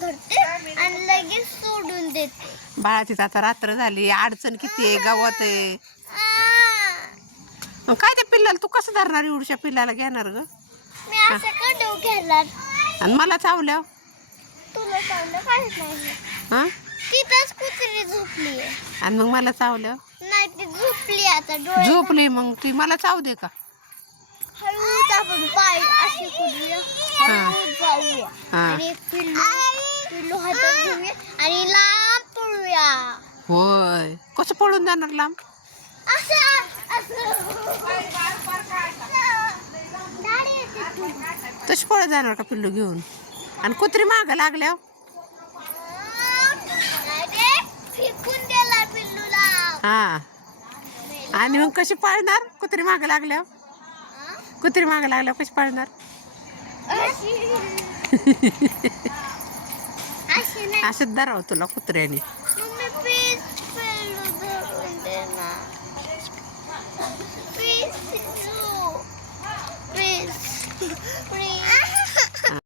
धरते आणि लगेच सोडून देते. आता रात्र झाली अडचण किती आहे गावात आहे. मग काय त्या पिल्लाला तू कसं धरणार एवढ्या पिल्लाला घेणार ग? मी असं कडव घेणार. आणि मला चावल्या तुला चांगलं काहीच नाही. हा तिथंच कुत्री झोपली आणि मग मला चावल्या नाही ती झोपली आता डोळे झोपली मग ती मला चाव दे का? हळूच आपण पाय अशी करूया हळूच जाऊया. हा. आणि एक पिल्लू पिल्लू हातात घेऊया आणि लांब पळूया होय. कसं पळून जाणार लांब? असं असं. तशी पळत जाणार का पिल्लू घेऊन? आणि कुत्री मागं लागल्या हा. आणि मग कशी पळणार? कुत्री मागं लागल्या कुत्री मागं लागल्या कशी पळणार? असंच धरावं तुला कुत्र्याने. ഒരു